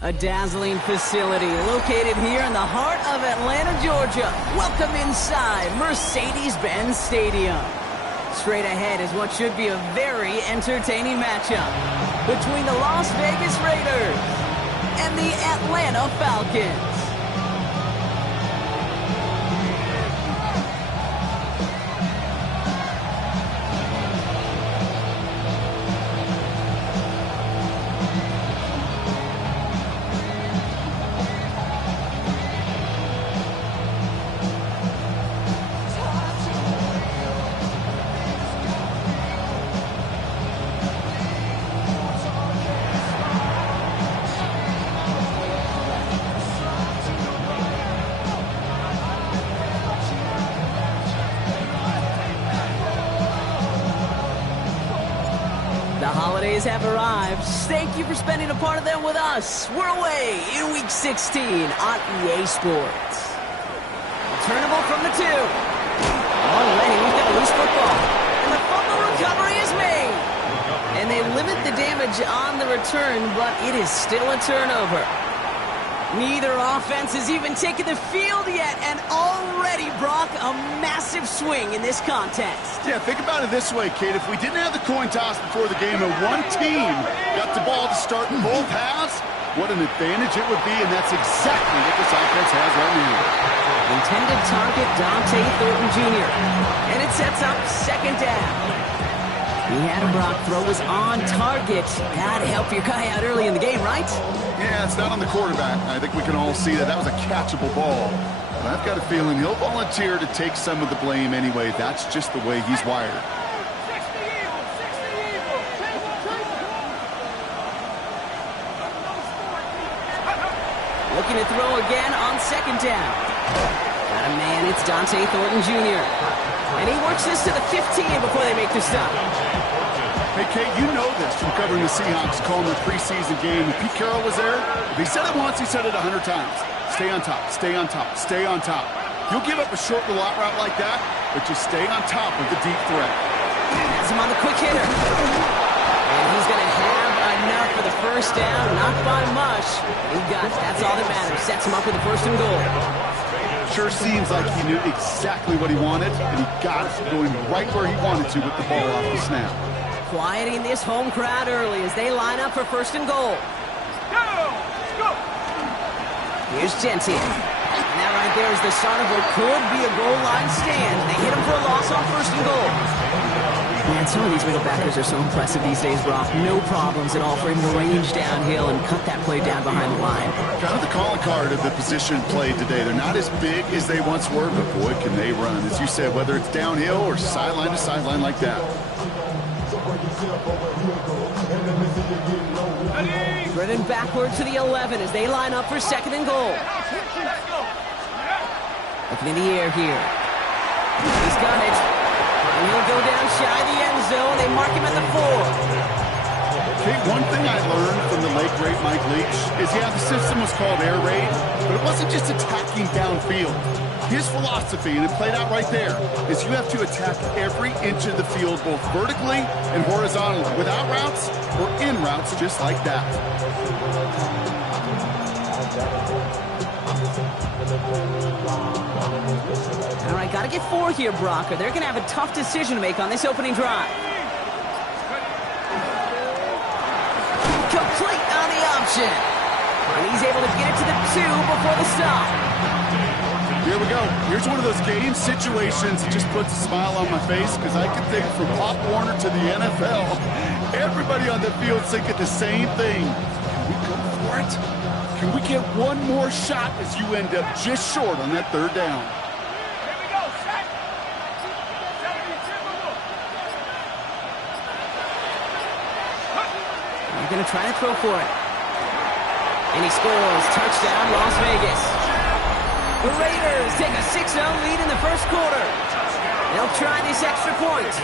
A dazzling facility located here in the heart of Atlanta, Georgia. Welcome inside Mercedes-Benz Stadium. Straight ahead is what should be a very entertaining matchup between the Las Vegas Raiders and the Atlanta Falcons. Have arrived. Thank you for spending a part of them with us. We're away in Week 16 on EA Sports. Returnable from the 2. Already we've got a loose football. And the fumble recovery is made. And they limit the damage on the return, but it is still a turnover. Neither offense has even taken the field yet, and already, Brock, a massive swing in this contest. Yeah, think about it this way, Kate. If we didn't have the coin toss before the game and one team got the ball to start in both halves, what an advantage it would be, and that's exactly what this offense has right now. Intended target, Dante Thornton Jr., and it sets up second down. He had a Brock throw, was on target. Gotta help your guy out early in the game, right? Yeah, it's not on the quarterback. I think we can all see that that was a catchable ball. But I've got a feeling he'll volunteer to take some of the blame anyway. That's just the way he's wired. Looking to throw again on second down. Got a man, it's Dante Thornton Jr. And he works this to the 15 before they make the stop. Hey, Kate, you know this from covering the Seahawks, calling the preseason game. When Pete Carroll was there, if he said it once, he said it 100 times. Stay on top, stay on top, stay on top. You'll give up a short lot route like that, but just stay on top of the deep threat. Has him on the quick hitter. And he's going to have enough for the first down, not by much. He got it. That's all that matters. Sets him up with the first and goal. Sure seems like he knew exactly what he wanted, and he got it going right where he wanted to with the ball off the snap. Quieting this home crowd early as they line up for first and goal. Go! Here's Gentile. And that right there is the start of what could be a goal line stand. They hit him for a loss on first and goal. Man, some of these middle backers are so impressive these days, Brock. No problems at all for him to range downhill and cut that play down behind the line. Kind of the calling card of the position played today. They're not as big as they once were, but boy, can they run. As you said, whether it's downhill or sideline to sideline like that. Driven backward to the 11 as they line up for second and goal. Looking in the air here. He's got it. And he'll go down shy of the end zone. They mark him at the 4. Okay, one thing I learned from the late great Mike Leach is, yeah, the system was called air raid, but it wasn't just attacking downfield. His philosophy, and it played out right there, is you have to attack every inch of the field, both vertically and horizontally, without routes or in routes, just like that. All right, got to get 4 here, Brock, or they're going to have a tough decision to make on this opening drive. Complete on the option. And he's able to get it to the 2 before the stop. Here we go. Here's one of those game situations that just puts a smile on my face, because I can think from Pop Warner to the NFL, everybody on the field thinking the same thing. Can we go for it? Can we get one more shot as you end up just short on that third down? Here we go, set. They're going to try to throw for it. And he scores. Touchdown, Las Vegas. The Raiders take a 6-0 lead in the first quarter. They'll try this extra point.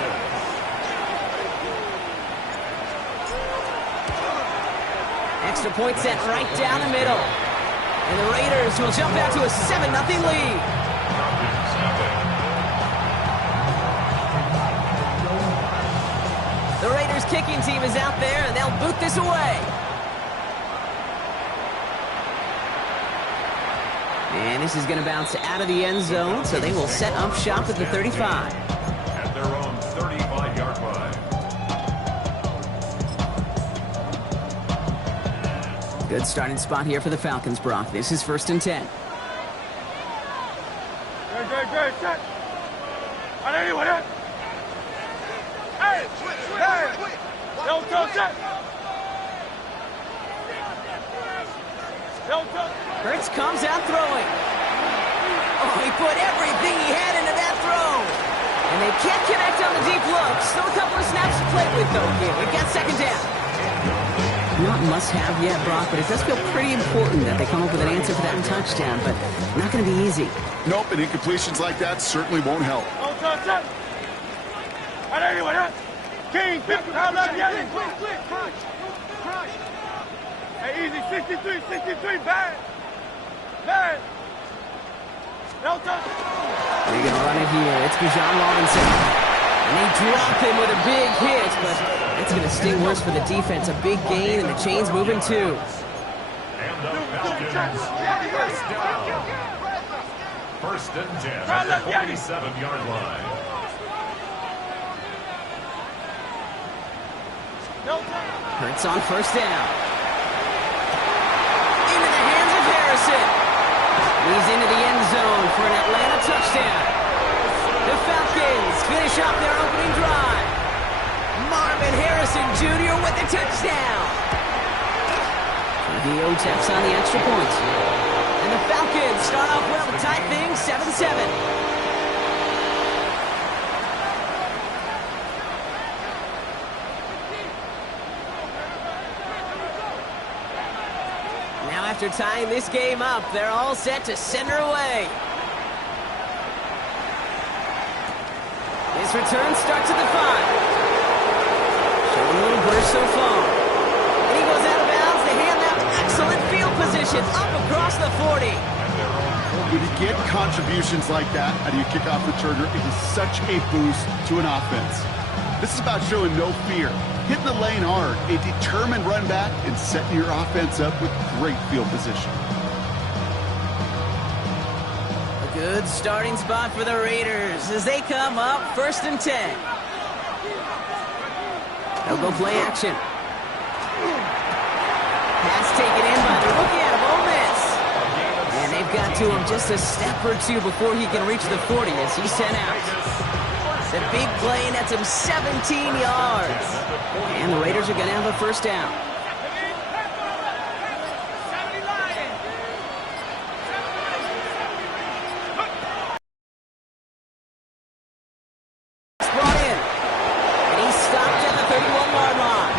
Extra point set right down the middle. And the Raiders will jump out to a 7-0 lead. The Raiders kicking team is out there, and they'll boot this away. And this is going to bounce out of the end zone, so they will set up shop at the 35. At their own 35-yard line. Good starting spot here for the Falcons, Brock. This is 1st and 10. Good, set. On anyone, eh? Hey, don't touch it. Don't touch it. Hurts comes out throwing. Oh, he put everything he had into that throw. And they can't connect on the deep look. Still a couple of snaps to play with, though, here. We got 2nd down. Not must-have yet, Brock, but it does feel pretty important that they come up with an answer for that touchdown, but not going to be easy. Nope, and incompletions like that certainly won't help. Don't touch it. On anyone, eh? King, pick how left, yeah. Hey, easy, 63, bad. Don't touch it. They're going to run it here. It's Bijan Robinson. And they drop him with a big hit, but that's going to sting worse for the defense. A big gain, and the chain's moving too. And the Falcons, 1st down. 1st and 10 at the 47-yard line. Hurts on 1st down. Into the hands of Harrison. He's into the end zone for an Atlanta touchdown. The Falcons finish off their opening drive. Marvin Harrison Jr. with the touchdown. The O-Tex on the extra point. And the Falcons start off well to tie things 7-7. After tying this game up, they're all set to send her away. This return starts at the 5. Showing a little burst so far. And he goes out of bounds to hand them excellent field position up across the 40. When you get contributions like that out of your kickoff returner, it is such a boost to an offense. This is about showing no fear, hitting the lane hard, a determined run back, and setting your offense up with great field position. A good starting spot for the Raiders as they come up 1st and 10. They'll go play action. Pass taken in by the rookie out of Ole Miss. And they've got to him just a step or two before he can reach the 40 as he's sent out. The big play nets him 17 yards. And the Raiders are going to have a 1st down. Brought in. And he's stopped at the 31-yard line.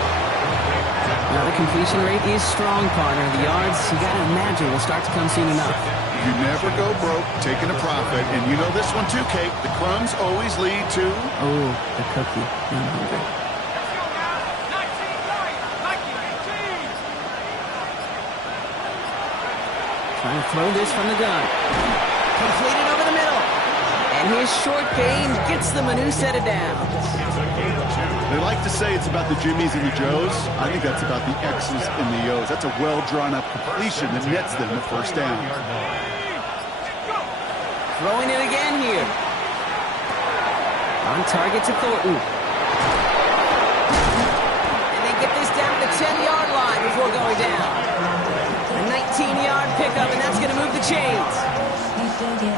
Now the completion rate is strong, partner. The yards, you got to imagine, will start to come soon enough. You never go broke taking a profit, and you know this one too, Kate. The crumbs always lead to... Oh, the cookie. I'm hungry. Trying to throw this from the gun. Completed over the middle. And his short game gets them a new set of downs. They like to say it's about the Jimmies and the Joes. I think that's about the X's and the O's. That's a well-drawn-up completion that nets them the 1st down. Throwing it again here. On target to Thornton. And they get this down to the 10-yard line before going down. A 19-yard pickup, and that's going to move the chains.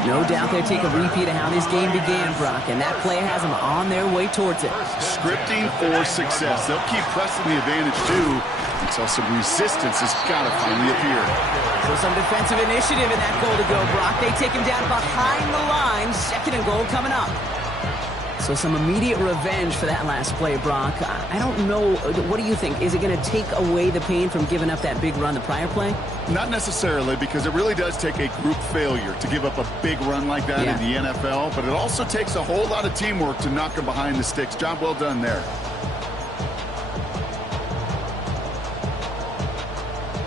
No doubt they'll take a repeat of how this game began, Brock, and that play has them on their way towards it. Scripting for success. They'll keep pressing the advantage, too, until some resistance has got to finally appear. So some defensive initiative in that goal to go, Brock. They take him down behind the line. 2nd and goal coming up. So some immediate revenge for that last play, Brock. I don't know. What do you think? Is it going to take away the pain from giving up that big run the prior play? Not necessarily, because it really does take a group failure to give up a big run like that in the NFL, but it also takes a whole lot of teamwork to knock them behind the sticks. Job well done there.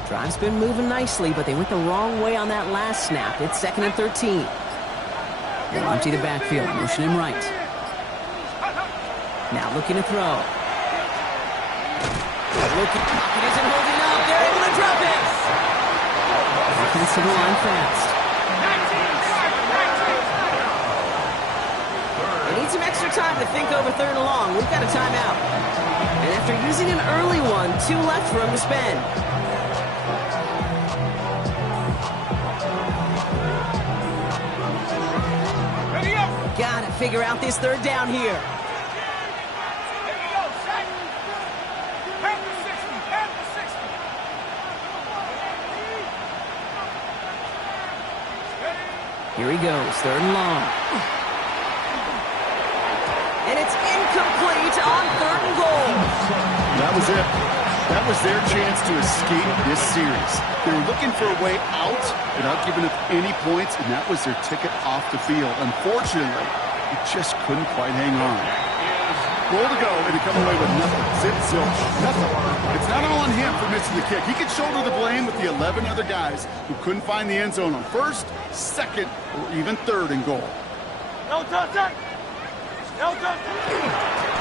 Drive's been moving nicely, but they went the wrong way on that last snap. It's 2nd and 13. They'll empty the backfield, motion him right. Now looking to throw. Looking, pocket isn't holding up. They're able to drop it. Offensive line fast. time to think over 3rd and long. We've got a timeout. And after using an early one, 2 left for him to spend. Ready up. Gotta figure out this 3rd down here. Here we go, set. Half the 60, half the 60. Here he goes, 3rd and long. And it's incomplete on 3rd and goal. That was it. That was their chance to escape this series. They were looking for a way out without giving up any points, and that was their ticket off the field. Unfortunately, it just couldn't quite hang on. Goal to go, and they come away with nothing. Zip, zilch, nothing. It's not all on him for missing the kick. He could shoulder the blame with the 11 other guys who couldn't find the end zone on 1st, 2nd, or even 3rd and goal. No touch. No touch.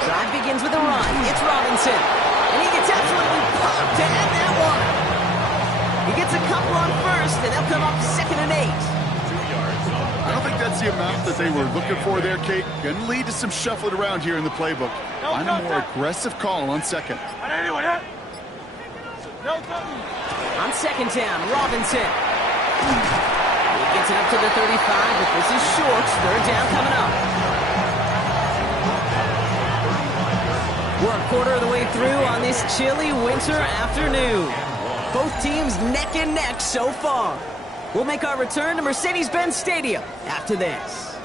Drive begins with a run. It's Robinson. And he gets absolutely pumped to end that one. He gets a couple on 1st, and they'll come up 2nd and 8. I don't think that's the amount that they were looking for there, Kate. Going to lead to some shuffling around here in the playbook. Find a more aggressive call on 2nd. No touch. On 2nd down, Robinson. He gets it up to the 35, but this is short. 3rd down coming up. We're a quarter of the way through on this chilly winter afternoon. Both teams neck and neck so far. We'll make our return to Mercedes-Benz Stadium after this.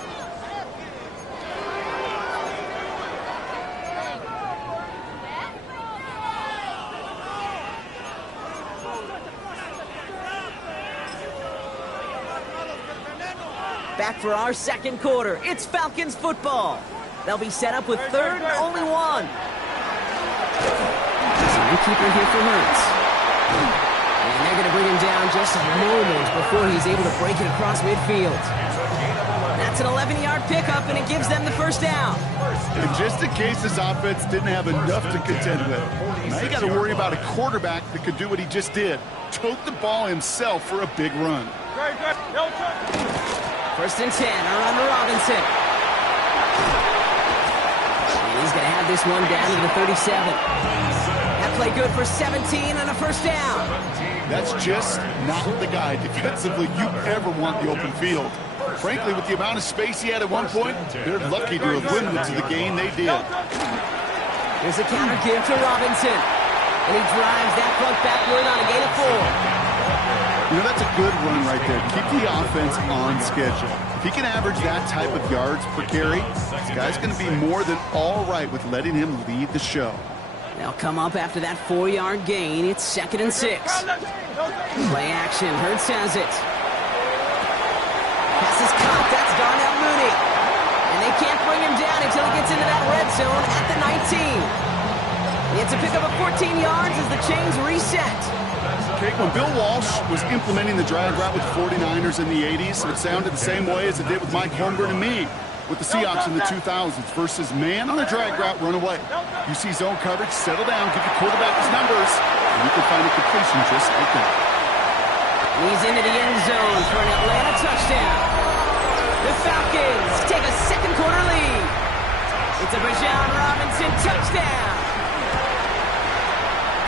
Back for our 2nd quarter. It's Falcons football. They'll be set up with 3rd and only 1. There's a keeper here for Hurts. And they're going to bring him down just a moment before he's able to break it across midfield. That's an 11-yard pickup, and it gives them the 1st down. And just in case this offense didn't have enough to contend with, now you got to worry about a quarterback that could do what he just did. Tote the ball himself for a big run. No touch. 1st and 10, around to Robinson. And he's going to have this one down to the 37. That play good for 17 and a 1st down. That's just not the guy defensively you ever want the open field. Frankly, with the amount of space he had at one point, they're lucky to have limited to the game they did. There's a counter give to Robinson. And he drives that front backward on a gain of 4. You know, that's a good run right there. Keep the offense on schedule. If he can average that type of yards per carry, this guy's going to be more than all right with letting him lead the show. They'll come up after that 4-yard gain. It's 2nd and 6. Play action. Hurts has it. Pass is caught. That's Darnell Mooney. And they can't bring him down until he gets into that red zone at the 19. He gets a pickup of 14 yards as the chains reset. Okay, when Bill Walsh was implementing the drag route with the 49ers in the 80s, it sounded the same way as it did with Mike Holmgren and me with the Seahawks in the 2000s versus man on a drag route, run away. You see zone coverage, settle down, give your quarterback his numbers, and you can find a completion just like that. He's into the end zone for an Atlanta touchdown. The Falcons take a 2nd quarter lead. It's a Bijan Robinson touchdown.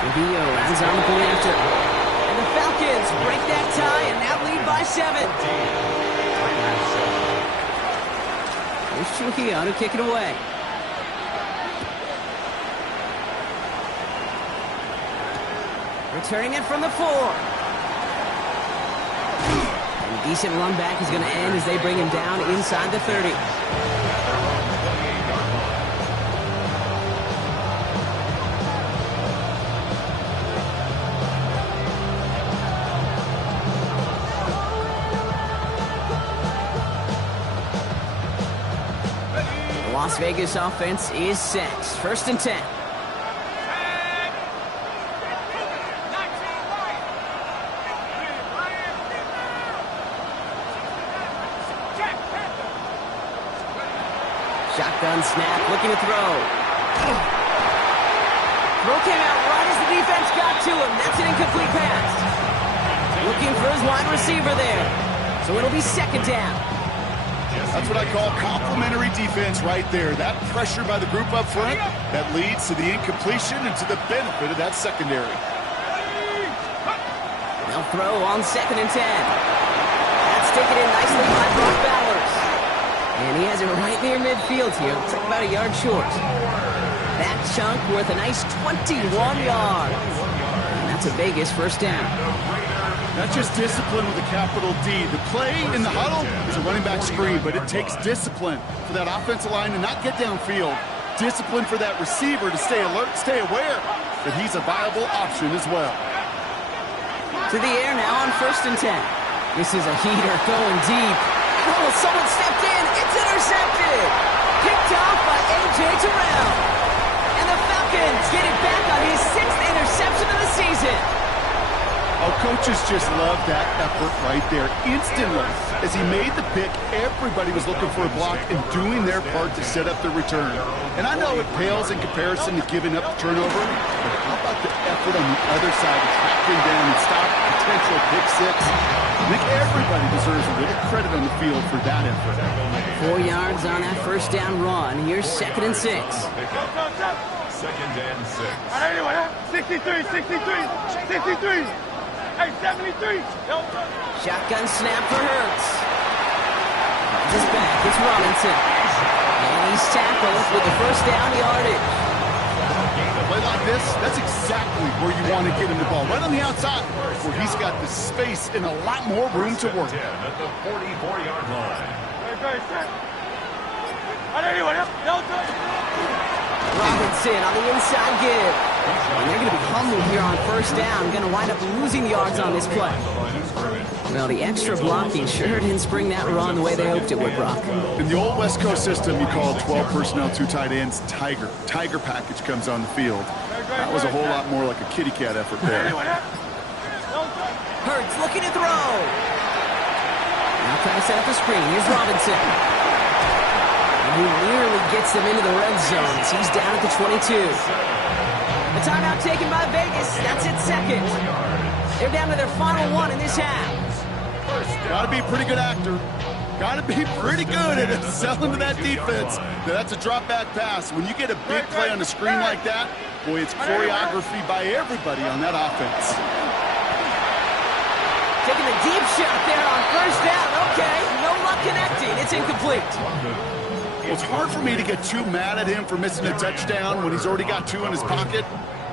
Rubio runs on the point after. And the Falcons break that tie and now lead by 7. Here's Trujillo to kick it away. Returning it from the 4. And a decent run back is going to end as they bring him down inside the 30. Las Vegas offense is set. 1st and 10. Shotgun snap, looking to throw. Throw came out right as the defense got to him. That's an incomplete pass. Looking for his wide receiver there. So it'll be 2nd down. I That's what I call complementary defense right there. That pressure by the group up front, that leads to the incompletion and to the benefit of that secondary. They'll throw on 2nd and 10. That's taken in nicely by Brock Bowers. And he has it right near midfield here. Looks like about a yard short. That chunk worth a nice 21 yards. And that's a Vegas first down. That's just discipline with a capital D. The play in the huddle is a running back screen, but it takes discipline for that offensive line to not get downfield. Discipline for that receiver to stay alert, stay aware that he's a viable option as well. To the air now on 1st and 10. This is a heater going deep. Oh, someone stepped in. It's intercepted. Picked off by A.J. Terrell. And the Falcons get it back on his 6th interception of the season. Oh, coaches just love that effort right there. Instantly, as he made the pick, everybody was looking for a block and doing their part to set up the return. And I know it pales in comparison to giving up the turnover, but how about the effort on the other side to track him down and stop a potential pick six? I think everybody deserves a little credit on the field for that effort. 4 yards on that first down run. Here's 2nd and 6. 2nd and 6. 63, 63, 63. Hey, 73. Shotgun snap for Hurts. This back, it's Robinson. And he's tackled with the first down yardage. A play like this, that's exactly where you want to get him the ball. Right on the outside, where he's got the space and a lot more room to work. 10 at the 44-yard line. Robinson on the inside give. And they're going to be humbled here on first down. Going to wind up losing yards on this play. Well, the extra blocking sure didn't spring that run the way they hoped it would, Brock. In the old West Coast system, you call 12 personnel, 2 tight ends, Tiger. Tiger package comes on the field. That was a whole lot more like a kitty cat effort there. Hurts looking to throw. Now trying to set up the screen. Here's Robinson. And he nearly gets them into the red zone as he's down at the 22. A timeout taken by Vegas. That's it, 2nd. They're down to their final 1 in this half. Got to be a pretty good actor. Got to be pretty good at selling to that defense. That's a drop back pass. When you get a big play on the screen like that, boy, it's choreography by everybody on that offense. Taking a deep shot there on first down. Okay, no luck connecting. It's incomplete. Well, it's hard for me to get too mad at him for missing a touchdown when he's already got 2 in his pocket.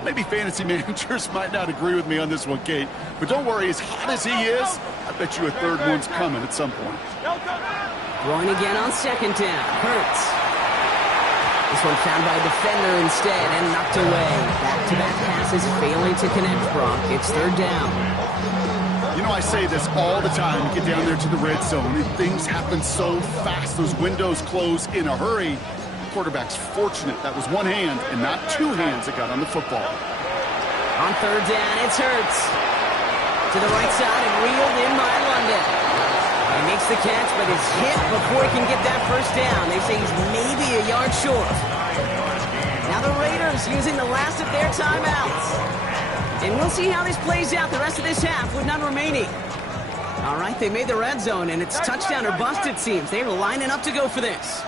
Maybe fantasy managers might not agree with me on this one, Kate. But don't worry, as hot as he is, I bet you a 3rd one's coming at some point. Throwing again on 2nd down. Hurts. This one found by a defender instead and knocked away. Back-to-back passes failing to connect, Brock. It's 3rd down. You know, I say this all the time. You get down there to the red zone, and things happen so fast. Those windows close in a hurry. The quarterback's fortunate that was 1 hand and not 2 hands that got on the football. On 3rd down, it's Hurts. To the right side and reeled in by London. He makes the catch, but is hit before he can get that first down. They say he's maybe a yard short. Now the Raiders using the last of their timeouts. And we'll see how this plays out the rest of this half with none remaining. All right, they made the red zone, and it's touchdown or bust, it seems. They're lining up to go for this.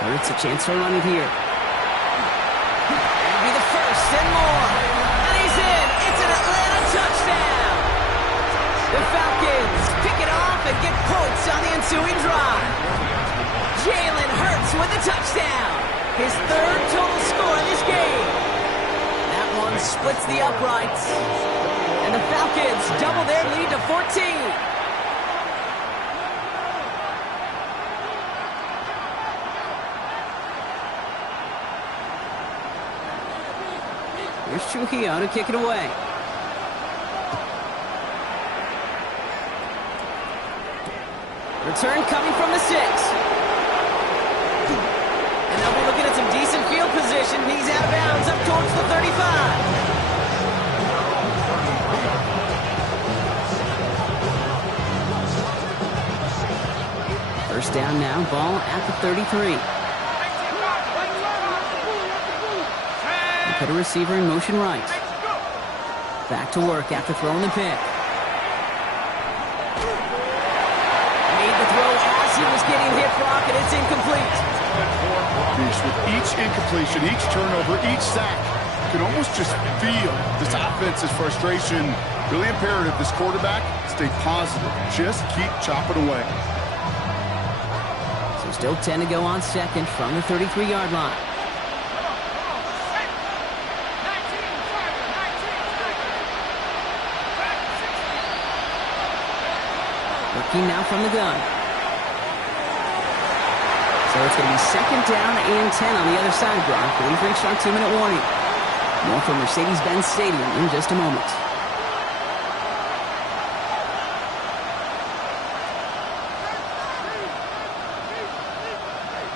Hurts a chance to run it here. That'll be the first and more. And he's in. It's an Atlanta touchdown. The Falcons pick it off and get points on the ensuing drive. Jalen Hurts with a touchdown. His 3rd total score in this game. That one splits the uprights. And the Falcons double their lead to 14. Here's Trujillo to kick it away. Return coming from the 6. And they'll be looking at some decent field position. He's out of bounds up towards the 35. First down now, ball at the 33. Put a receiver in motion right. Back to work after throwing the pick. he was getting hit, Brock, and it's incomplete. With each incompletion, each turnover, each sack, you can almost just feel this offense's frustration. Really imperative, this quarterback, stay positive. Just keep chopping away. So still 10 to go on second from the 33-yard line. Working now from the gun. So it's going to be second down and 10 on the other side, Brock. We've reached our 2-minute warning. More from Mercedes-Benz Stadium in just a moment.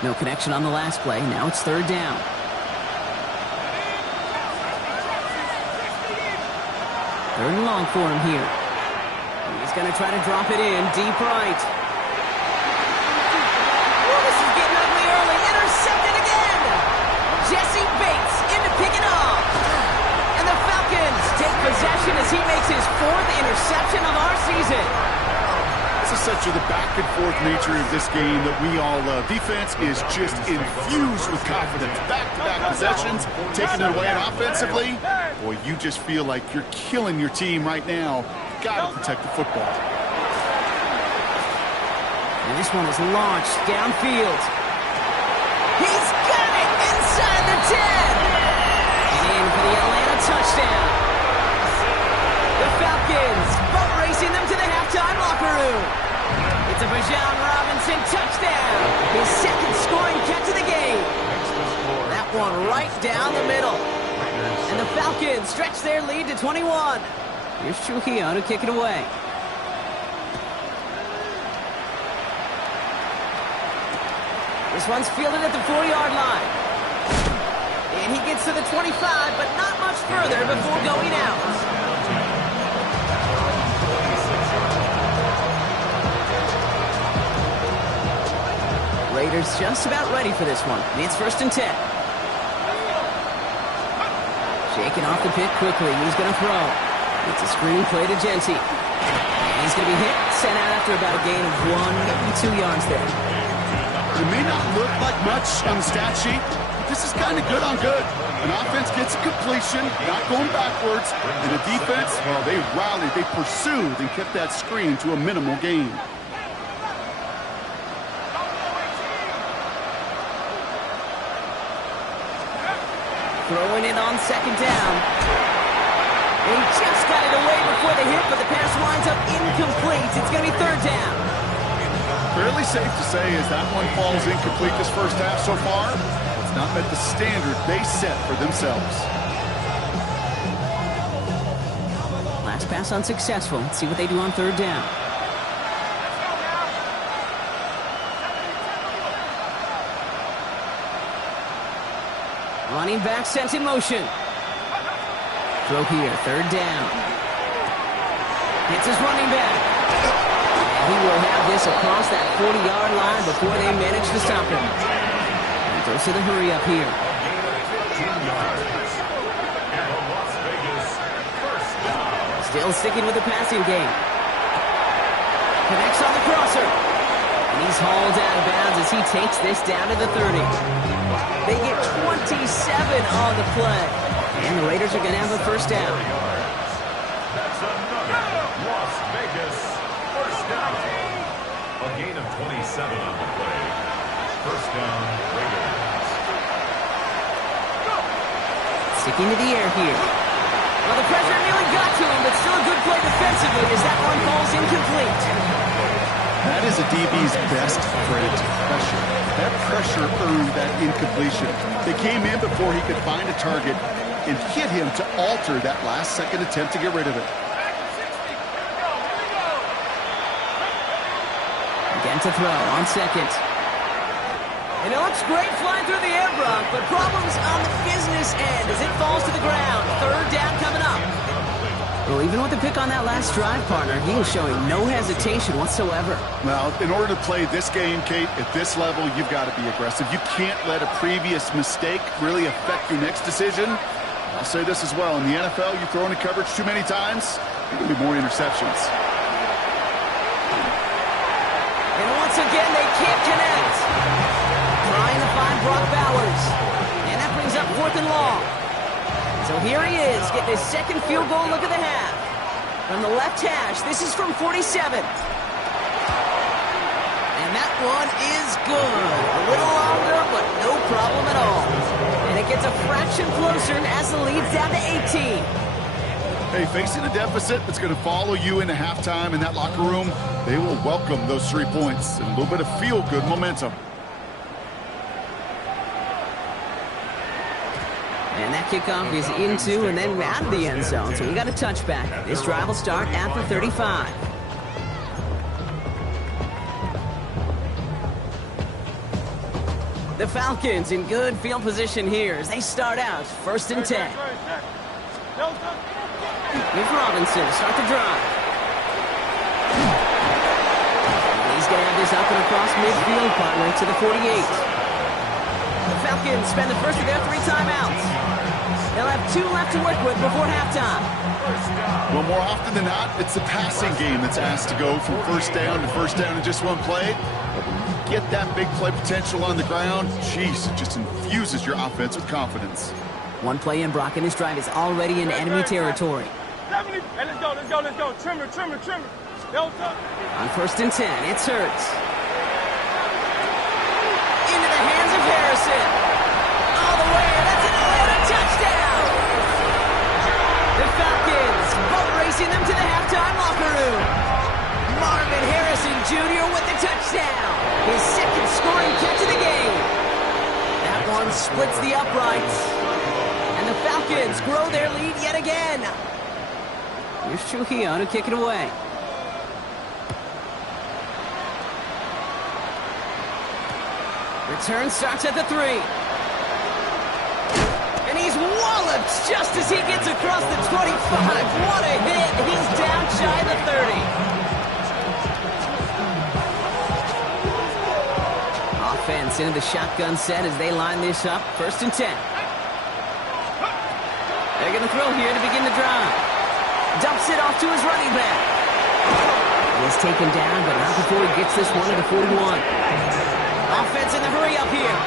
No connection on the last play. Now it's third down. Third and long for him here. He's going to try to drop it in deep right. Oh, this is getting ugly early. Intercepted again. Jesse Bates in to pick it off. And the Falcons take possession as he makes his 4th interception of our season. This is such the back-and-forth nature of this game that we all love. Defense is just infused with confidence. Back-to-back possessions, taking it away offensively. Boy, you just feel like you're killing your team right now. Got to protect the football. And this one is launched downfield. He's got it inside the 10. And in for the Atlanta touchdown. The Falcons boat racing them to the halftime locker room. It's a Bijan Robinson touchdown. His 2nd scoring catch of the game. That one right down the middle. And the Falcons stretch their lead to 21. Here's Trujillo to kick it away. This one's fielded at the 4-yard line. And he gets to the 25, but not much further before going out. Raiders just about ready for this one. It's 1st and 10. Shaking off the pick quickly. He's going to throw. It's a screen play to Genty. He's going to be hit, sent out after about a gain of 1, maybe 2 yards there. It may not look like much on the stat sheet, but this is kind of good on good. An offense gets a completion, not going backwards, and the defense, well, they rallied, they pursued, and kept that screen to a minimal gain. Throwing it on second down. And he just got it away before the hit, but the pass winds up incomplete. It's going to be third down. Fairly safe to say as that one falls incomplete this first half so far, it's not met the standard they set for themselves. Last pass unsuccessful. Let's see what they do on third down. Running back sent in motion. Throw here, third down. Hits his running back. He will have this across that 40-yard line before they manage to stop him. He goes to the hurry up here. Still sticking with the passing game. Connects on the crosser. And he's hauled out of bounds as he takes this down to the 30. They get 27 on the play. And the Raiders are going to have a first down. That's another Las Vegas first down. A gain of 27 on the play. First down, Raiders. Sticking to the air here. Well, the pressure nearly got to him, but still a good play defensively as that one falls incomplete. That is a DB's best credit to pressure. That pressure earned that incompletion. They came in before he could find a target and hit him to alter that last-second attempt to get rid of it. Again to throw on second. And it looks great flying through the air, Brock, but problems on the business end as it falls to the ground. Third down coming up. Well, even with the pick on that last drive, partner, he was showing no hesitation whatsoever. Well, in order to play this game, Kate, at this level, you've got to be aggressive. You can't let a previous mistake really affect your next decision. I'll say this as well. In the NFL, you throw into coverage too many times, there's going to be more interceptions. And once again, again. They can't connect. Trying to find Brock Bowers. And that brings up 4th and long. So here he is, getting his second field goal look of the half. From the left hash, this is from 47. And that one is good. A little longer, but no problem at all. And it gets a fraction closer as the lead's down to 18. Hey, facing a deficit that's going to follow you into halftime in that locker room, they will welcome those 3 points and a little bit of feel-good momentum. And that kickoff is into and then out of the end zone. So we got a touchback. This drive will start at the 35. The Falcons in good field position here as they start out 1st and 10. Here's Robinson to start the drive. And he's going to have this up and across midfield, partway to the 48. The Falcons spend the first of their 3 timeouts. They'll have 2 left to work with before halftime. Well, more often than not, it's the passing game that's asked to go from first down to first down in just one play. But when you get that big play potential on the ground, geez, it just infuses your offense with confidence. One play in, Brock, and his drive is already in enemy territory. Hey, let's go. Trimmer. On 1st and 10, it's Hurts. Into the hands of Harrison. All the way, that's an Atlanta touchdown! The Falcons boat racing them to the halftime locker room. Marvin Harrison Jr. with the touchdown. His second scoring catch of the game. That one splits the uprights. And the Falcons grow their lead yet again. Here's Trujillo to kick it away. Return starts at the 3. And he's walloped just as he gets across the 25. What a hit. He's down shy of the 30. Offense into the shotgun set as they line this up. 1st and 10. They're going to throw here to begin the drive. Dumps it off to his running back. He's taken down, but not before he gets this one to the 41. Offense in the hurry up here.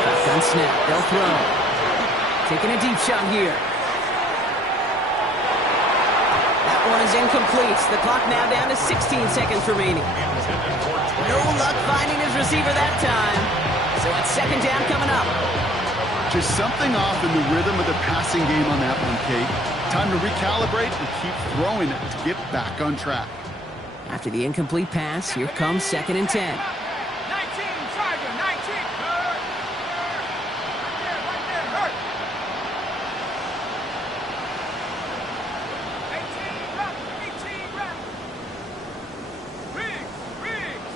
Shotgun snap. They'll throw. Taking a deep shot here. That one is incomplete. The clock now down to 16 seconds remaining. No luck finding his receiver that time. So it's 2nd down coming up. Just something off in the rhythm of the passing game on that one, Kate. Time to recalibrate and keep throwing it to get back on track. After the incomplete pass, here comes 2nd and 10. 19, Tiger, 19. Right there, hurt. 18 rep. Riggs.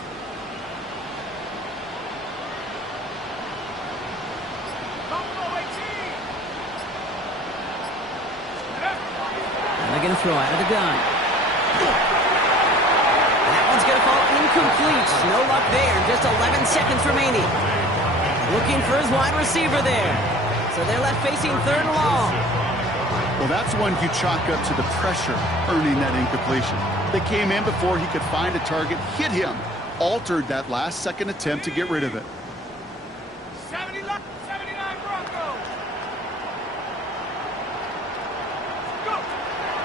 Buffalo 18. And they're going to throw out of the gun. That one's going to fall incomplete. No luck there. Just 11 seconds remaining. Looking for his wide receiver there. So they're left facing 3rd and long. Well, that's one you chalk up to the pressure earning that incompletion. They came in before he could find a target, hit him, altered that last second attempt to get rid of it. 79 Broncos. Go.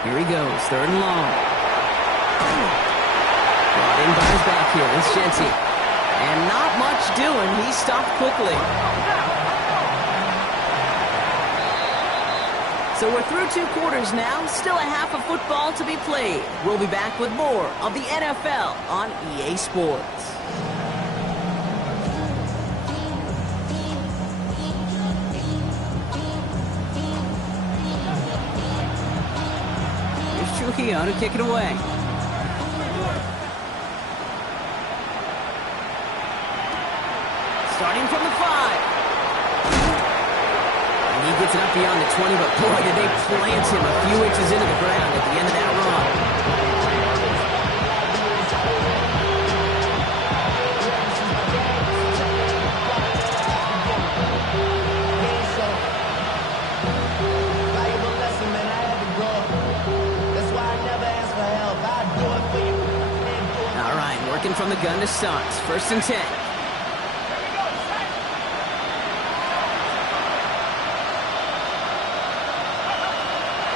Here he goes. 3rd and long. Brought in by his back here. It's Genty. And not much doing. He stopped quickly. So we're through 2 quarters now. Still a half of football to be played. We'll be back with more of the NFL on EA Sports. Here's Trujillo to kick it away. Starting from the 5. And he gets it up beyond the 20, but boy, did they plant him a few inches into the ground at the end of that run. Valuable lesson, man, I had to grow. That's why I never ask for help. I do gun to start. First and 10.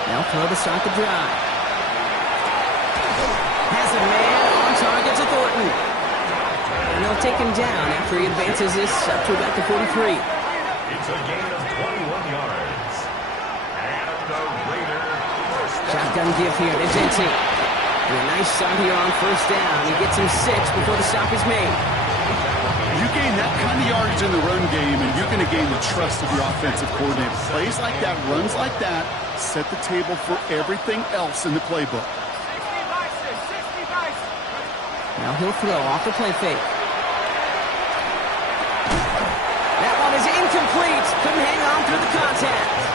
They'll throw to start the drive. Has a man on target to Thornton. And they'll take him down after he advances this up to about the 43. It's a gain of 21 yards. And the Raider first down. Shotgun give here to Jensen. And a nice start here on first down. He gets him 6 before the stop is made. You gain that kind of yardage in the run game, and you're going to gain the trust of your offensive coordinator. Plays like that, runs like that, set the table for everything else in the playbook. 60 by 6. Now he'll throw off the play fake. That one is incomplete. Couldn't hang on through the contact.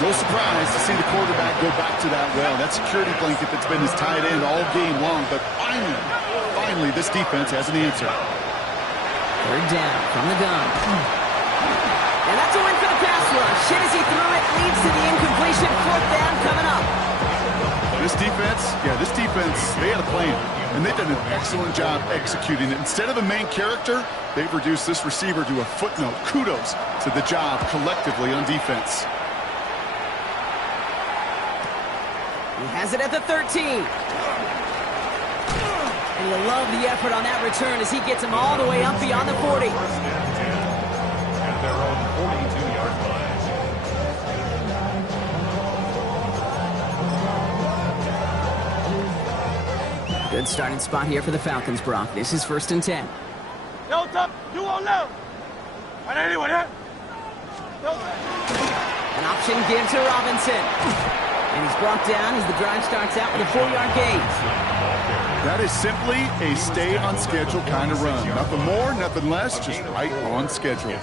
No surprise to see the quarterback go back to that well. That security blanket that's been his tight end all game long. But finally, this defense has an answer. Third down from the gun. And that's a win for the pass rush. Shit as he threw it leads to the incompletion. Fourth down coming up. This defense, they had a plan. And they've done an excellent job executing it. Instead of a main character, they've reduced this receiver to a footnote. Kudos to the job collectively on defense. He has it at the 13. And you'll love the effort on that return as he gets him all the way up beyond the 40. First and 10. At their own 42-yard line. Good starting spot here for the Falcons, Brock. This is first and 10. No, top. You won't know. And anyone here? No. An option give to Robinson. And he's brought down as the drive starts out with a 4-yard gain. That is simply a stay-on-schedule kind of run. Nothing more, nothing less, just right on schedule.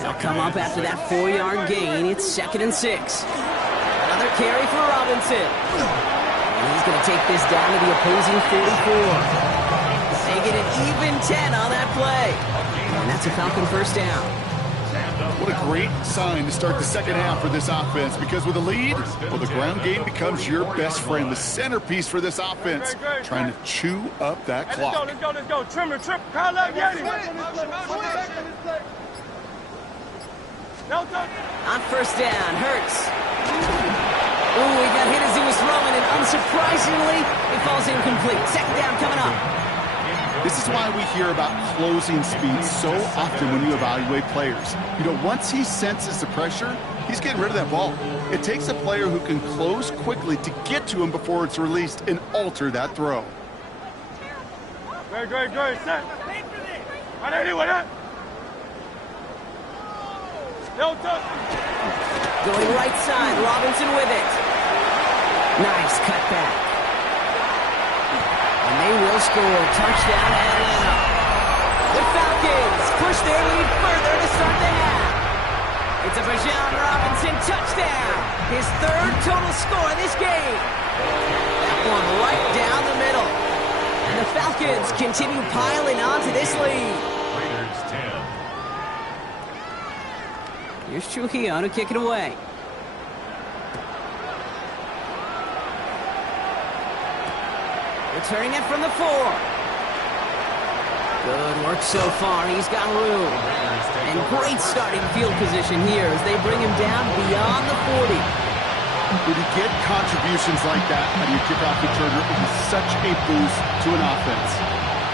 They'll come up after that 4-yard gain. It's second and 6. Another carry for Robinson. And he's going to take this down to the opposing 44. They get an even 10 on that play. And that's a Falcon first down. What a great sign to start the second half for this offense, because with a lead, well, the ground game becomes your best friend, the centerpiece for this offense, trying to chew up that clock. Let's go. Trimmer, trip. Kyle up, get him. No, On first down, Hurts. Ooh, he got hit as he was throwing, and unsurprisingly, it falls incomplete. Second down coming up. This is why we hear about closing speed so often when you evaluate players. You know, once he senses the pressure, he's getting rid of that ball. It takes a player who can close quickly to get to him before it's released and alter that throw. Great. Set. And anyone here? No, top. Going right side, Robinson with it. Nice cutback. And they will score. Touchdown, Atlanta. The Falcons push their lead further to start the half. It's a Bijan Robinson touchdown. His third total score this game. That one right down the middle. And the Falcons continue piling on to this lead. Raiders 10. Here's Trujillo to kick it away. Returning it from the 4. Good work so far. He's got room. And great starting field position here as they bring him down beyond the 40. When you get contributions like that out of your kickoff returner, it is such a boost to an offense.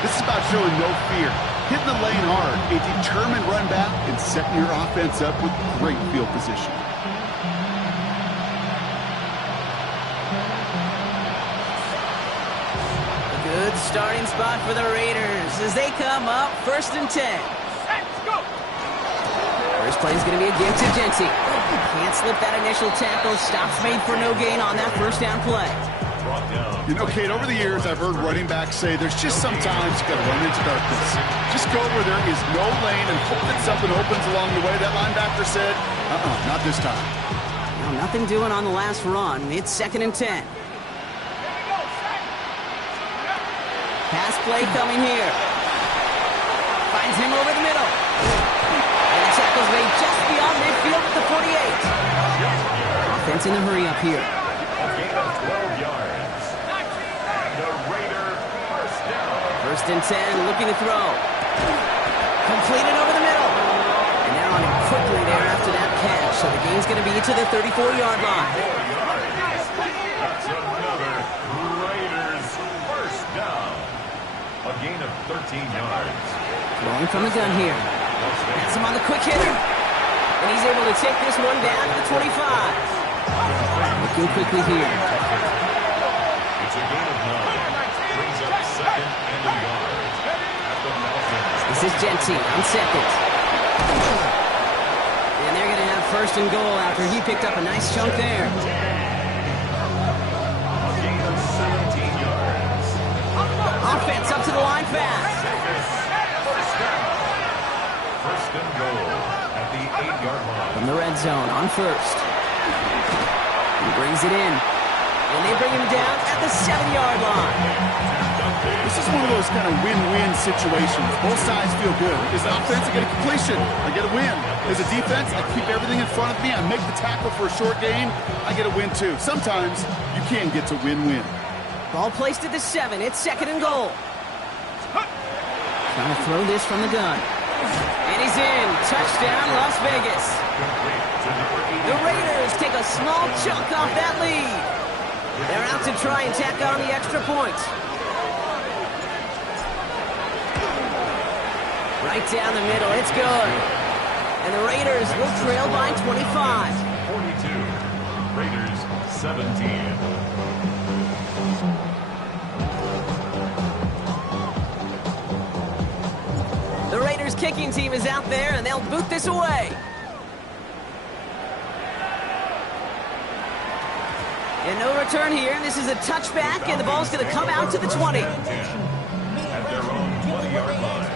This is about showing no fear, hitting the lane hard, a determined run back, and setting your offense up with great field position. Good starting spot for the Raiders as they come up first and 10. Let's go. First play is going to be a give to Jensen. Can't slip that initial tackle. Stops made for no gain on that first down play. You know, Kate, over the years, I've heard running backs say there's just sometimes you got to run into darkness. Just go where there is no lane and hope that something opens along the way. That linebacker said, not this time. No, nothing doing on the last run. It's second and 10. Pass play coming here. Finds him over the middle. And the tackle's made just beyond midfield at the 48. Offense in a hurry up here. A gain of 12 yards. And the Raider first down. First and 10, looking to throw. Completed over the middle. And they're on it quickly there after that catch. So the game's going to be to the 34-yard line. That's another Raiders first down. A gain of 13 yards. Throwing from the gun here. That's him on the quick hitter. And he's able to take this one down to the 25. Looking quickly here. It's a gain of 9. Brings up second and a yard. At the Falcons. This is Genty on second. And they're going to have first and goal after he picked up a nice chunk there. A gain of 17 yards. Offense up to the line fast. First down. First and goal at the 8-yard line. From the red zone on first. He brings it in. And they bring him down at the 7-yard line. This is one of those kind of win-win situations. Both sides feel good. As an offense, I get a completion. I get a win. As a defense, I keep everything in front of me. I make the tackle for a short gain. I get a win, too. Sometimes you can get to win-win. Ball placed at the 7. It's second and goal. Trying to throw this from the gun. And he's in. Touchdown, Las Vegas. The Raiders take a small chunk off that lead. They're out to try and tack on the extra point. Right down the middle. It's good. And the Raiders will trail by 25. 42. Raiders 17. The Raiders kicking team is out there, and they'll boot this away. And no return here. This is a touchback, and the ball's going to come out to the 20. At their own 20-yard line.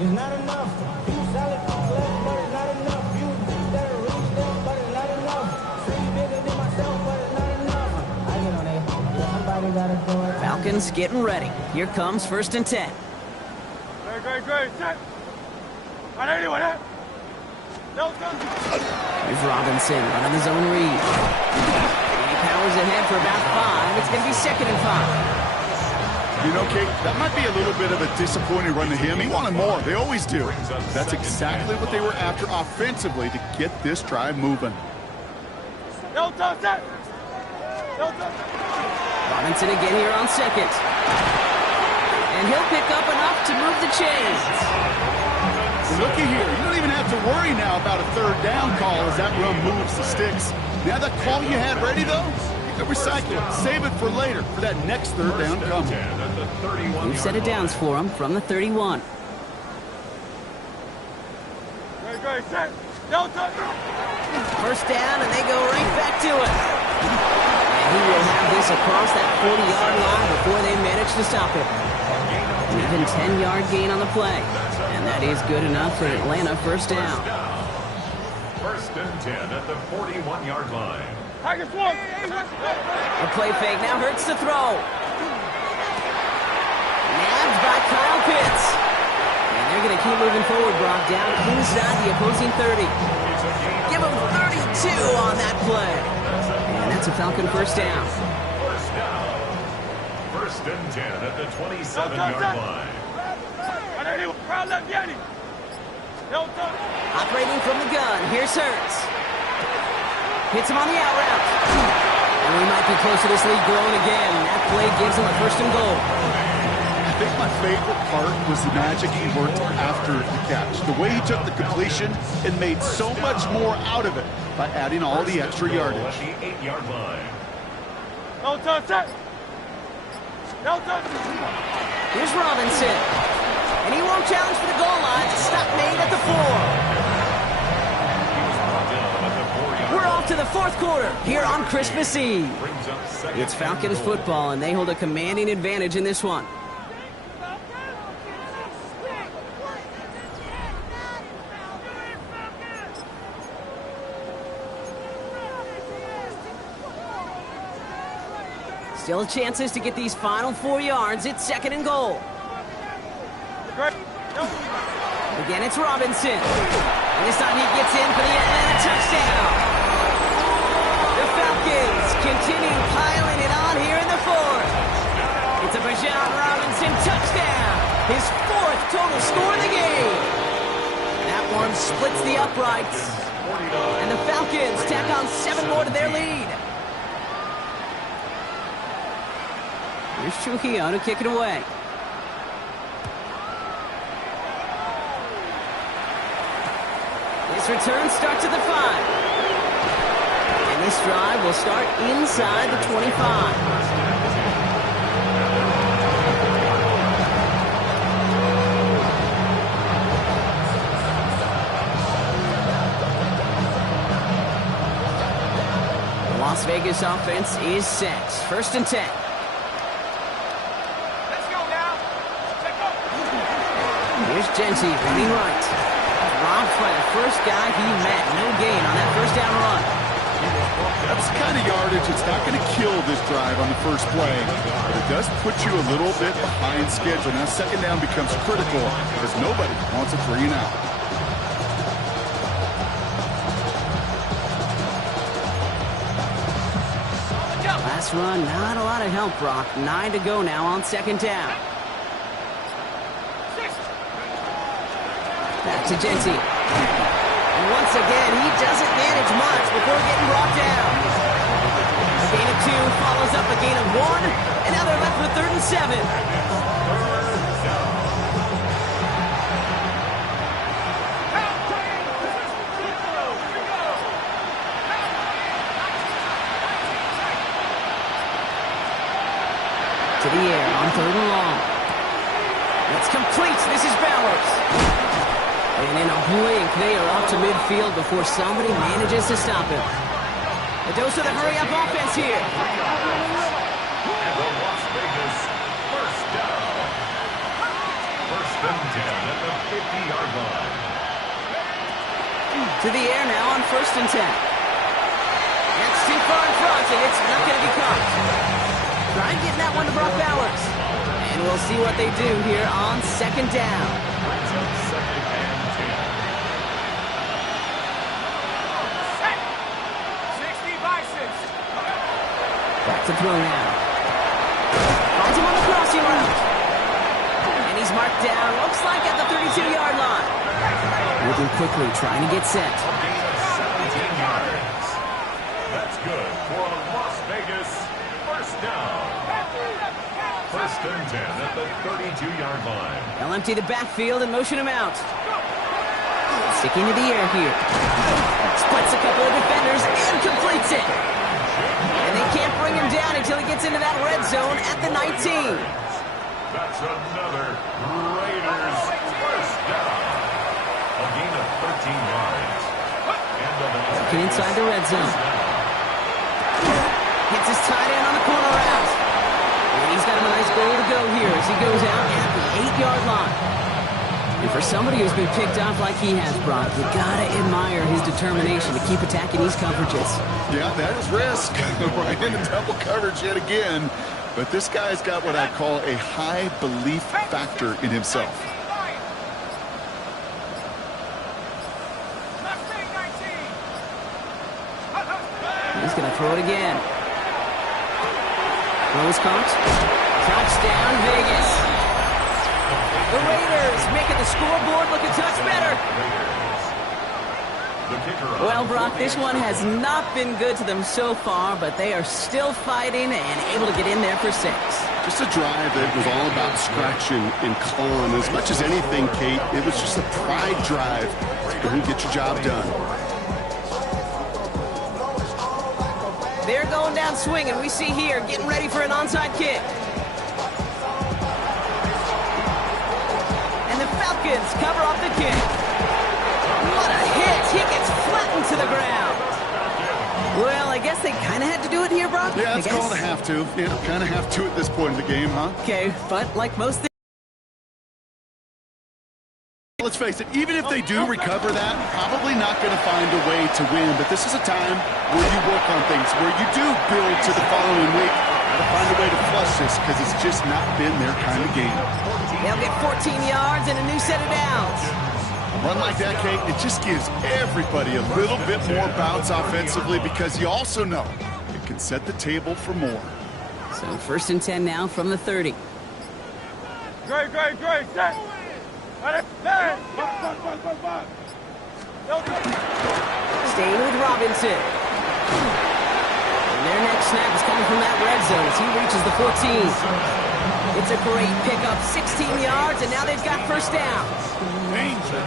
It's not enough. You solid, but it's not enough. You better reach them, but it's not enough. See bigger than myself, but it's not enough. I get on it. Somebody gotta do it. Falcons getting ready. Here comes first and 10. Great. Set. On anyone, huh? No, no. Here's Robinson running the zone read. He powers ahead for about 5. It's going to be second and 5. You know, Kate, that might be a little bit of a disappointing run to him. He wanted more. They always do. That's exactly what they were after offensively to get this drive moving. No, touch that. No, touch. Robinson again here on second. And he'll pick up enough to move the chains. Looky here. You don't even have to worry now about a third down call as that run moves the sticks. Now that call you had ready, though, you can recycle it. Save it for later, for that next third down coming. New set of downs for him from the 31. Great, set. No, touch. First down, and they go right back to it. And he will have this across that 40-yard line before they manage to stop it. An even 10-yard gain on the play. And that is good enough for Atlanta first down. First and 10 at the 41-yard line. Tigers one. A play fake now hurts to throw. Nabbed by Kyle Pitts. And they're going to keep moving forward, Brock, down inside the opposing 30. Give him 32 on that play. And that's a Falcon first down. First down. First and 10 at the 27-yard line. On anyone, crowd left, Yanni. No, touch. Operating from the gun, here's Hurts. Hits him on the out route. And we might be close to this lead growing again. That play gives him a first and goal. I think my favorite part was the magic he worked after the catch. The way he took the completion and made so much more out of it by adding all the extra yardage. At the 8-yard line. No, touch that. No, touch. Here's Robinson. And he won't challenge for the goal line. Stop made at the 4. We're off to the fourth quarter here on Christmas Eve. It's Falcons football, and they hold a commanding advantage in this one. Still chances to get these final 4 yards. It's second and goal. Again, it's Robinson. And this time he gets in for the Atlanta touchdown. The Falcons continue piling it on here in the fourth. It's a Bijan Robinson splits the uprights. And the Falcons tack on 7 more to their lead. Here's Trujillo to kick it away. His return starts at the 5. And this drive will start inside the 25. Las Vegas offense is set. 1st and 10. Let's go now. Take off. Here's Genty running right. Robbed by the first guy he met. No gain on that 1st down run. That's the kind of yardage it's not going to kill this drive on the first play, but it does put you a little bit behind schedule. Now 2nd down becomes critical because nobody wants a 3 and out. Last run, not a lot of help, Brock. 9 to go now on 2nd down. Back to Genty. And once again, he doesn't manage much before getting brought down. A gain of 2 follows up a gain of 1, and now they're left with 3rd and 7. To the air on 3rd and long. It's complete. This is Bowers. And in a blink, they are off to midfield before somebody manages to stop him. A dose of the hurry-up offense here. And the Las Vegas 1st down. 1st and 10 at the 50-yard line. To the air now on 1st and 10. That's too far in front, and it's not going to be caught. Try getting that one to Brock Bowers. And we'll see what they do here on 2nd down. Brings up 2nd and 10. 60 Bisons. Back to throw now. Finds him on the crossing route. And he's marked down, looks like at the 32-yard line. Moving quickly, trying to get set. A gain of 17 yards. That's good for a Las Vegas 1st down. 1st and 10 at the 32-yard line. They'll empty the backfield and motion him out. Sticking to the air here. Splits a couple of defenders and completes it. And they can't bring him down until he gets into that red zone at the 19. That's another Raiders 1st down. A gain of 13 yards. And the Looking inside the red zone. Hits his tight end on the corner route. And he's got a nice goal to go here as he goes out at the 8-yard line. And for somebody who's been picked off like he has, Brock, you gotta admire his determination to keep attacking these coverages. Yeah, that is risk. Right into double coverage yet again. But this guy's got what I call a high belief factor in himself. He's going to throw it again. Throw is caught. Touchdown, Vegas. The Raiders making the scoreboard look a touch better. Well, Brock, this one has not been good to them so far, but they are still fighting and able to get in there for 6. Just a drive that was all about scratching and clawing. As much as anything, Kate, it was just a pride drive. And get your job done. They're going down swinging. We see here, getting ready for an onside kick. And the Falcons cover off the kick. What a hit. He gets flattened to the ground. Well, I guess they kind of had to do it here, Brock. Yeah, it's called a have to. Yeah, kind of have to at this point in the game, huh? Okay, but like most things. Let's face it, even if they do recover that, probably not going to find a way to win. But this is a time where you work on things, where you do build to the following week. Got to find a way to flush this because it's just not been their kind of game. They'll get 14 yards and a new set of downs. A run like that, Kate, it just gives everybody a little bit more bounce offensively because you also know it can set the table for more. So 1st and 10 now from the 30. Great. Set. Staying with Robinson. And their next snap is coming from that red zone as he reaches the 14. It's a great pickup, 16 yards, and now they've got first down. Danger,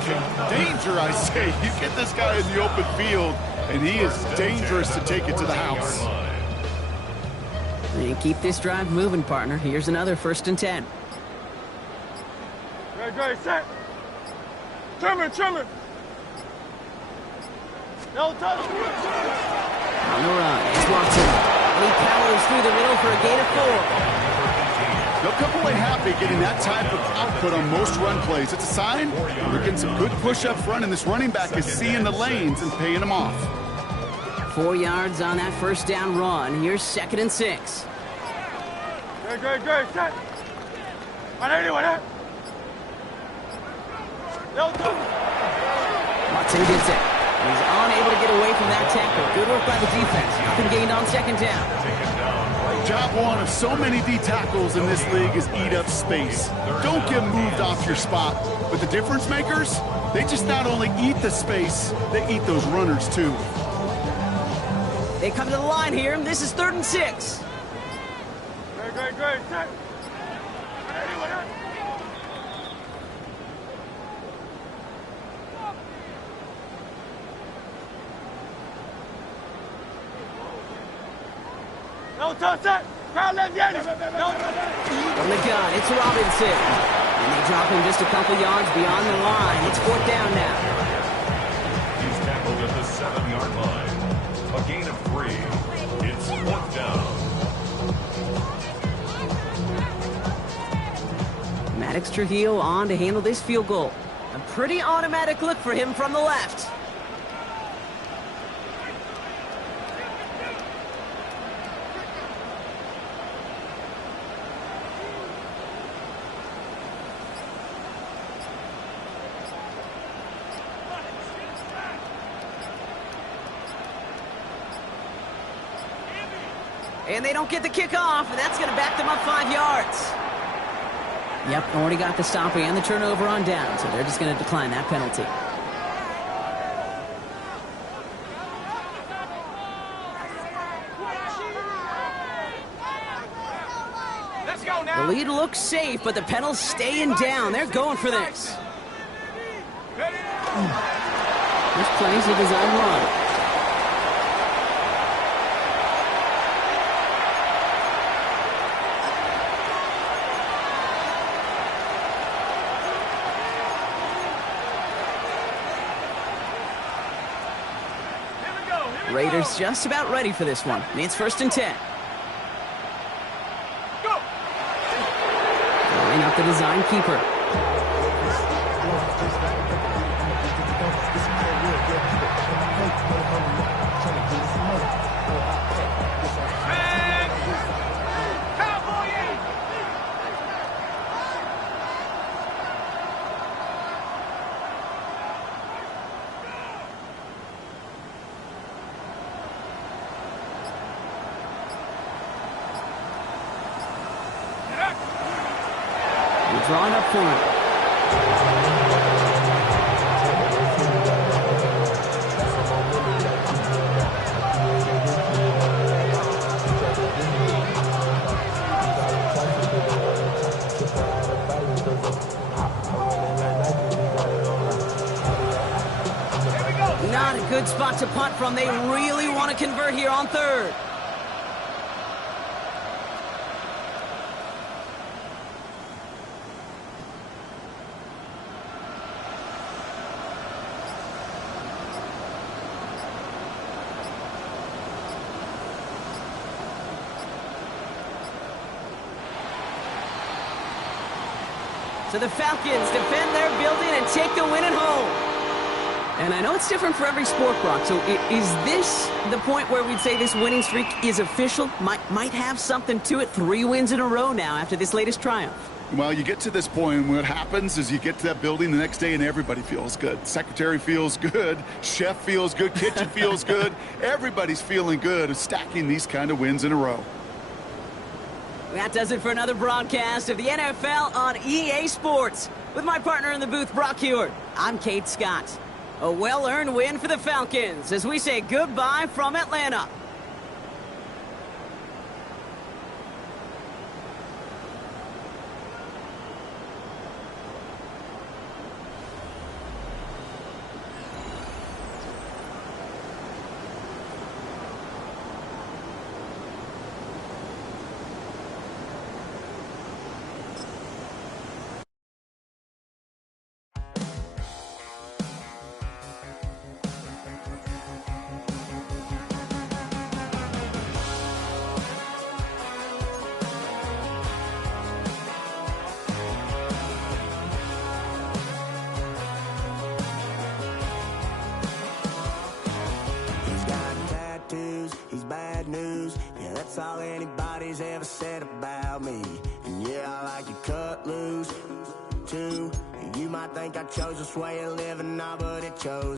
danger, I say. You get this guy in the open field, and he is dangerous to take it to the house. And keep this drive moving, partner. Here's another 1st and 10. Great, set. Trimmer. No touch. On the run, it's Watson. And he powers through the middle for a gain of 4. They'll come away happy getting that type of output on most run plays. It's a sign they're getting some good push up front, and this running back is seeing the lanes and paying them off. 4 yards on that first down run. Here's 2nd and 6. Great, set. No touch. Watson gets it. He's unable to get away from that tackle. Good work by the defense. Nothing gained on 2nd down. Job one of so many D tackles in this league is eat up space. Don't get moved off your spot. But the difference makers, they just not only eat the space, they eat those runners too. They come to the line here, and this is 3rd and 6. Great, set. No touch, set. Crowd left, Yanni. No touch. From the gun, it's Robinson. And they drop him just a couple yards beyond the line. It's 4th down now. He's tackled at the 7-yard line. A gain of 3. It's 4th down. Maddox Trujillo on to handle this field goal. A pretty automatic look for him from the left. And they don't get the kickoff, and that's going to back them up 5 yards. Yep, already got the stop and the turnover on down, so they're just going to decline that penalty. Let's go now. The lead looks safe, but the pedal's staying down. They're going for this. There's plays of his own run. Raiders just about ready for this one. It's 1st and 10. Go. Line up the design keeper. Drawn up for him. Not a good spot to punt from. They really want to convert here on 3rd. So the Falcons defend their building and take the win at home. And I know it's different for every sport, Brock. So is this the point where we'd say this winning streak is official? Might have something to it. 3 wins in a row now after this latest triumph. Well, you get to this point, and what happens is you get to that building the next day, and everybody feels good. Secretary feels good. Chef feels good. Kitchen feels good. Everybody's feeling good of stacking these kind of wins in a row. That does it for another broadcast of the NFL on EA Sports. With my partner in the booth, Brock Hewitt, I'm Kate Scott. A well-earned win for the Falcons as we say goodbye from Atlanta. He's bad news, yeah, that's all anybody's ever said about me. And yeah, I like you cut loose, too. You might think I chose this way of living, nah, but it chose